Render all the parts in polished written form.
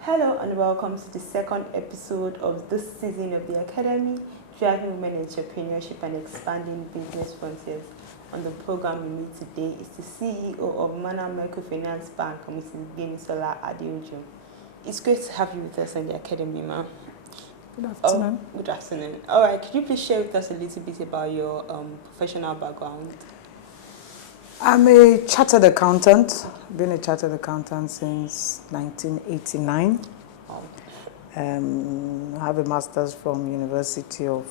Hello and welcome to the second episode of this season of the Academy, Driving Women Entrepreneurship and Expanding Business Frontiers. On the program we meet today is the CEO of Mana Microfinance Bank, Mrs. Gbemisola Adeojo. It's great to have you with us on the Academy, ma'am. Good afternoon. Oh, good afternoon. All right, could you please share with us a little bit about your professional background? I'm a chartered accountant. I've been a chartered accountant since 1989. Oh. I have a master's from University of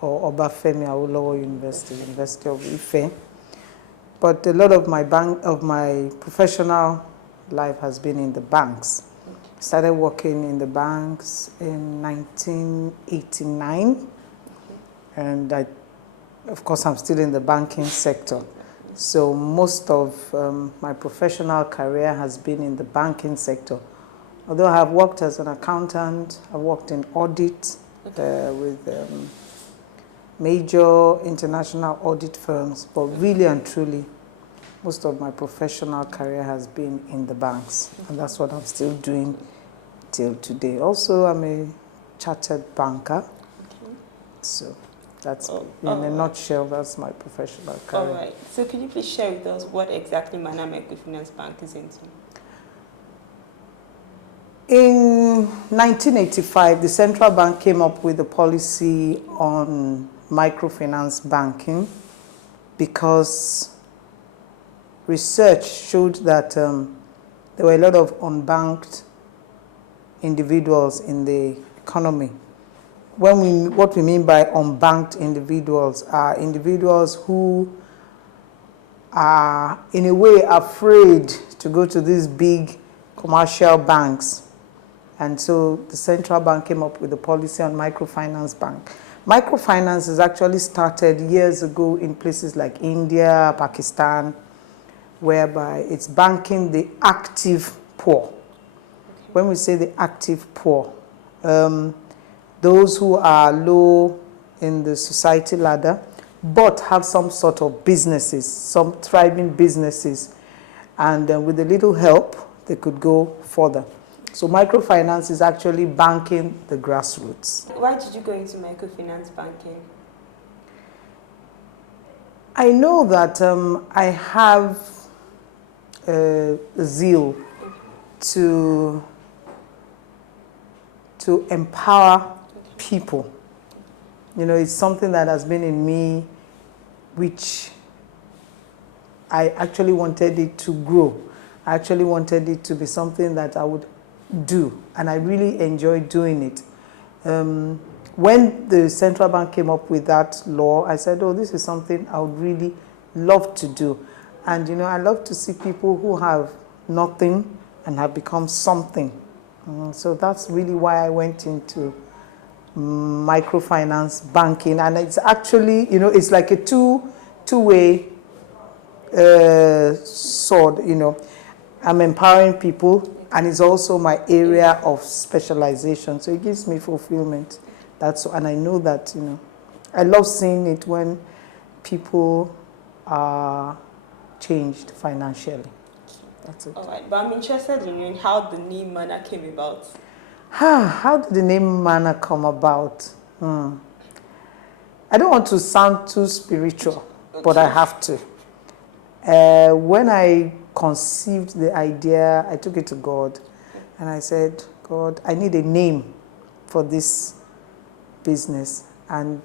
Obafemi Awolowo University, University of Ife. But a lot of my professional life has been in the banks. I started working in the banks in 1989, and of course, I'm still in the banking sector. So most of my professional career has been in the banking sector. Although I have worked as an accountant, I've worked in audit with major international audit firms, but really and truly, most of my professional career has been in the banks, and that's what I'm still doing till today. Also, I'm a chartered banker, so that's, in a nutshell, that's my professional career. All right. So can you please share with us what exactly Mana Microfinance Bank is into? In 1985, the central bank came up with a policy on microfinance banking because research showed that there were a lot of unbanked individuals in the economy. What we mean by unbanked individuals are individuals who are, in a way, afraid to go to these big commercial banks. And so the central bank came up with a policy on microfinance bank. Microfinance is actually started years ago in places like India, Pakistan, whereby it's banking the active poor. Okay. When we say the active poor, those who are low in the society ladder, but have some sort of businesses, some thriving businesses, and with a little help, they could go further. So microfinance is actually banking the grassroots. Why did you go into microfinance banking? I know that I have a zeal to empower people. You know, it's something that has been in me, which I actually wanted it to grow. I actually wanted it to be something that I would do, and I really enjoy doing it. When the central bank came up with that law, I said, oh, this is something I would really love to do. And, you know, I love to see people who have nothing and have become something. So that's really why I went into microfinance banking. And it's actually, you know, it's like a two-way sword, you know. I'm empowering people, and it's also my area of specialization. So it gives me fulfillment. And I know that, you know, I love seeing it when people are changed financially. That's it. All right, but I'm interested in knowing how the name Mana came about. How did the name Mana come about? I don't want to sound too spiritual, okay, but I have to. When I conceived the idea, I took it to God, and I said, God, I need a name for this business. And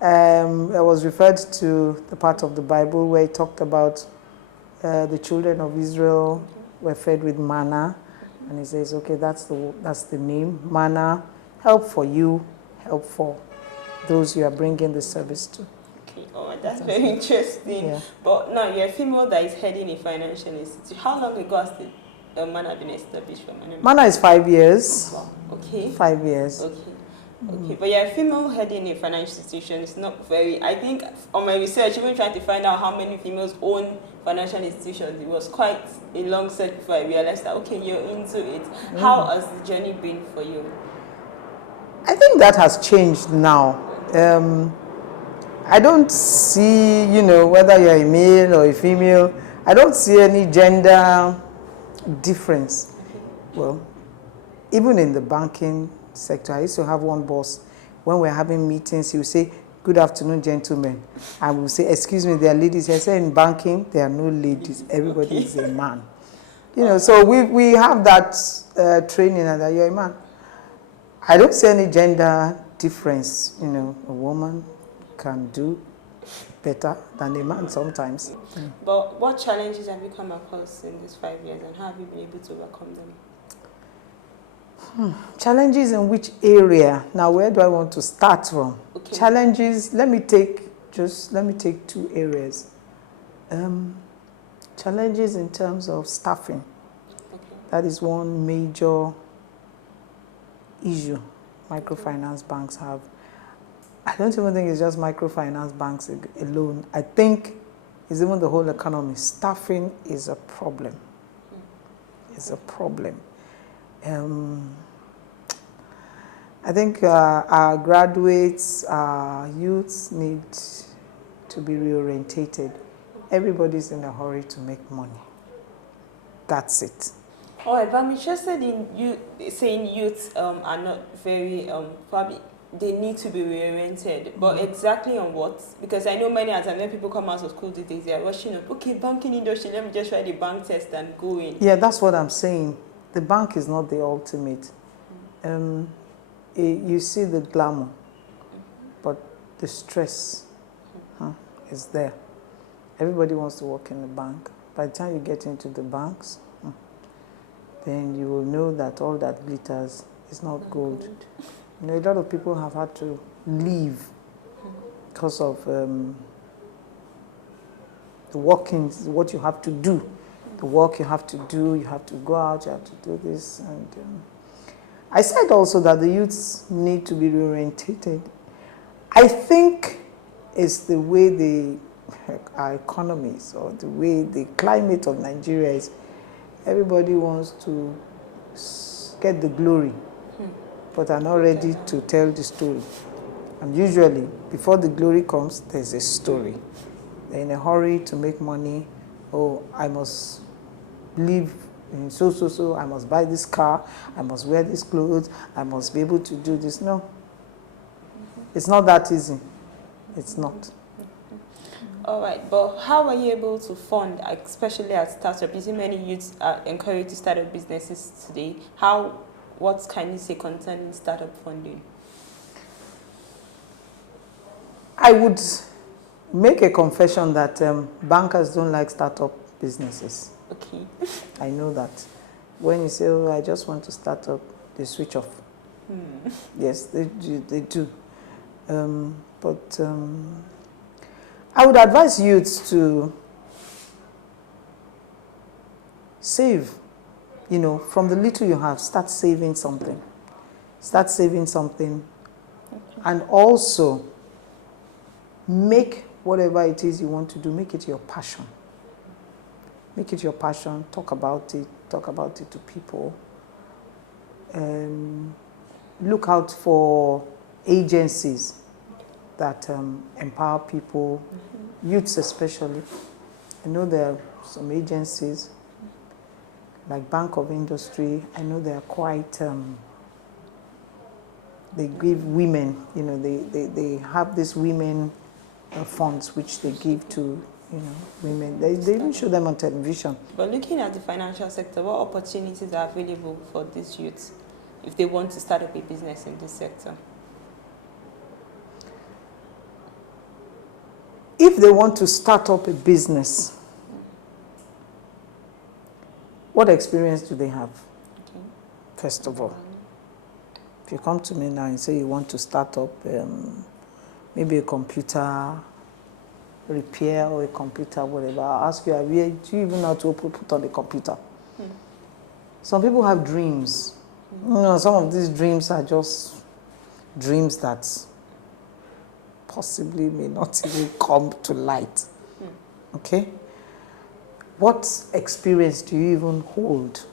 I was referred to the part of the Bible where it talked about the children of Israel were fed with manna, and he says, okay, that's the name, Mana, help for you, help for those you are bringing the service to. Okay, oh, that's very interesting. Yeah. But now you're a female that is heading a financial institute. How long ago has the Mana been established for Mana? Mana is 5 years. Wow. Okay. 5 years. Okay. Okay, but you're a female heading a financial institution. It's not very, I think on my research, even trying to find out how many females own financial institutions, it was quite a long search before I realized that, okay, you're into it. How has the journey been for you? I think that has changed now. I don't see, whether you're a male or a female, I don't see any gender difference. Well, even in the banking sector, I used to have one boss, when we're having meetings, he would say, "Good afternoon, gentlemen." I would say, "Excuse me, there are ladies." I say, "In banking, there are no ladies. Everybody is a man." So we have that training, and that you're a man. I don't see any gender difference. A woman can do better than a man sometimes. But what challenges have you come across in these 5 years, and how have you been able to overcome them? Challenges in which area? Now, where do I want to start from? Okay. Challenges, let me take 2 areas. Challenges in terms of staffing. Okay. That is one major issue microfinance banks have. I don't even think it's just microfinance banks alone. I think it's even the whole economy. Staffing is a problem. It's a problem. I think our graduates, our youths need to be reorientated. Everybody's in a hurry to make money. That's it. All right, but I'm interested in you saying youths are not very, probably they need to be reoriented, but exactly on what? Because I know many times when people come out of school these days, they are rushing up, okay, banking industry, let me just write the bank test and go in. Yeah, that's what I'm saying. The bank is not the ultimate. You see the glamour, but the stress is there. Everybody wants to work in the bank. By the time you get into the banks, then you will know that all that glitters is not gold. A lot of people have had to leave because of the workings, what you have to do, the work you have to do, you have to go out, you have to do this. And I said also that the youths need to be reorientated. I think it's the way our economies, or the way the climate of Nigeria is. Everybody wants to get the glory, but are not ready to tell the story. And usually, before the glory comes, there's a story. They're in a hurry to make money. Oh, I must live in so, I must buy this car, I must wear these clothes, I must be able to do this. No. It's not that easy. It's not. All right, but how are you able to fund, especially at startup? You see many youths are encouraged to start up businesses today. What can you say concerning startup funding? I would make a confession that bankers don't like startup businesses. Okay. I know that. When you say, "Oh, I just want to start up," they switch off. Yes, they do. But I would advise youths to save. From the little you have, start saving something. Start saving something. Okay. And also, make whatever it is you want to do, make it your passion. Make it your passion. Talk about it. Talk about it to people. Look out for agencies that empower people, youths especially. I know there are some agencies like Bank of Industry. I know they are quite, they give women, they have these women funds which they give to women. They even show them on television. But looking at the financial sector, what opportunities are available for these youths if they want to start up a business in this sector? If they want to start up a business, what experience do they have? Okay. First of all, if you come to me now and say you want to start up maybe a computer repair or a computer whatever, I'll ask you, do you even know how to put on a computer? Some people have dreams. Some of these dreams are just dreams that possibly may not even come to light. Okay? What experience do you even hold?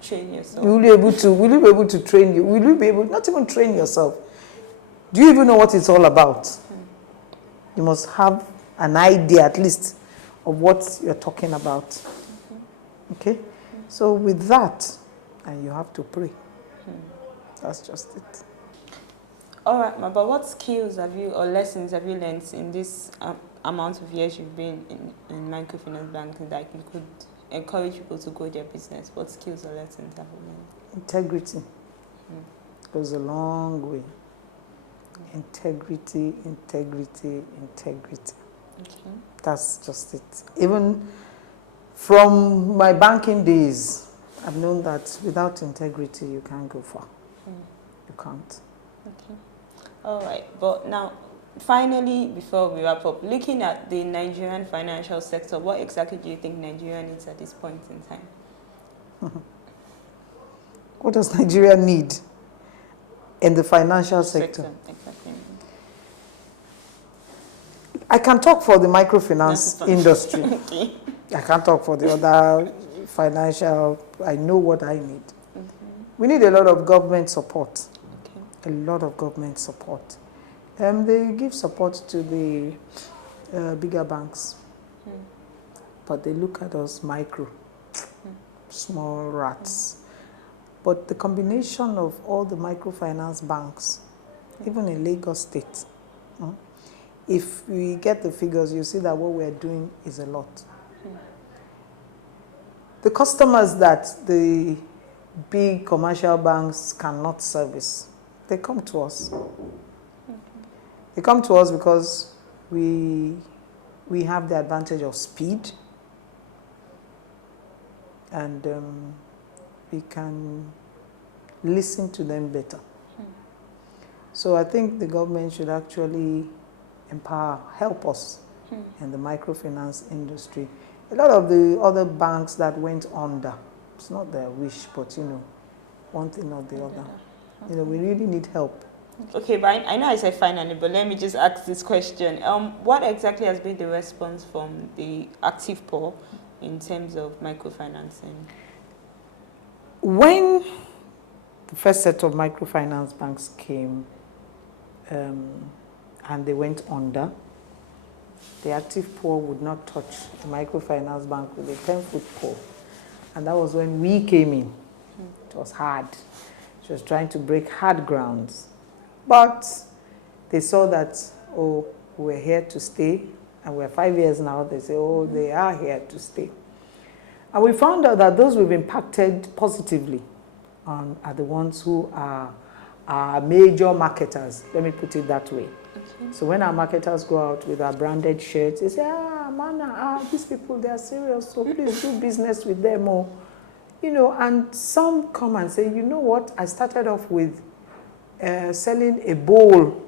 to train yourself. Will you be able to train you? Will you be able, not even train yourself? Do you even know what it's all about? You must have an idea at least of what you're talking about. Okay? So with that, and you have to pray. That's just it. All right, ma, but what skills have you or lessons have you learned in this amount of years you've been in microfinance banking that you could encourage people to grow their business? What skills or lessons have you learned? Integrity goes a long way. Integrity. Okay. That's just it. Even from my banking days, I've known that without integrity, you can't go far. You can't. Okay. All right. But now, finally, before we wrap up, looking at the Nigerian financial sector, what exactly do you think Nigeria needs at this point in time? What does Nigeria need in the financial sector? Exactly. I can talk for the microfinance industry. Okay. I can't talk for the other financial. I know what I need. We need a lot of government support. Okay. A lot of government support. They give support to the bigger banks, but they look at us micro, small rats. But the combination of all the microfinance banks, even in Lagos State, if we get the figures, you see that what we're doing is a lot. The customers that the big commercial banks cannot service, they come to us. They come to us because we have the advantage of speed, and we can listen to them better. So I think the government should actually help us in the microfinance industry. A lot of the other banks that went under, it's not their wish, but one thing or the other. We really need help. Okay, but I know I said finally, but let me just ask this question. What exactly has been the response from the active poor in terms of microfinancing? When the first set of microfinance banks came and they went under, the active poor would not touch the microfinance bank with a 10-foot pole. And that was when we came in. It was hard. It was trying to break hard grounds. But they saw that, we're here to stay. And we're 5 years now. They say, they are here to stay. And we found out that those we've impacted positively are the ones who are major marketers. Let me put it that way. Okay. So when our marketers go out with our branded shirts, they say, these people, they are serious, so please do business with them. And some come and say, you know what, I started off with selling a bowl.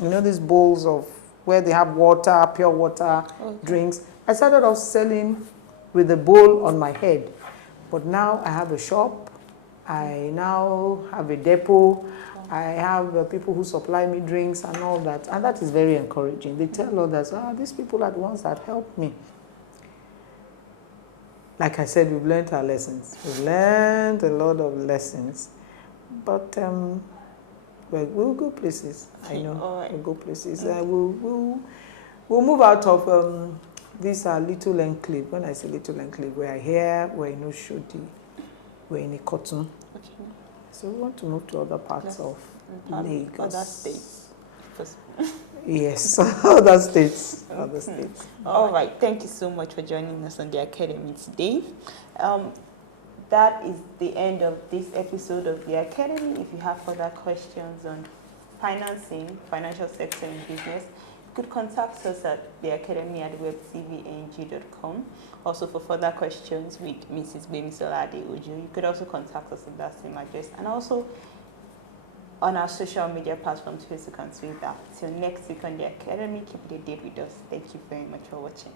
These bowls of where they have water, pure water, drinks. I started off selling with a bowl on my head. But now I have a shop. I now have a depot. I have people who supply me drinks and all that. And that is very encouraging. They tell others, these people are the ones that helped me. Like I said, we've learned our lessons. We've learned a lot of lessons. But we'll go places. I know. Right. We'll go places. We'll move out of this little enclave. When I say little enclave, we're here, we're in Oshodi, we're in Ikotun. Okay. So we want to move to other parts of Lagos. Other states. Yes, other states. Other states. All right. Thank you so much for joining us on the Academy today. That is the end of this episode of the Academy. If you have further questions on financing, financial sector and business, you could contact us at theacademy@webtvng.com. Also, for further questions with Mrs. Bemisola Adeojo, you could also contact us at that same address. And also on our social media platforms, Facebook and Twitter. Till next week on the Academy, keep the date with us. Thank you very much for watching.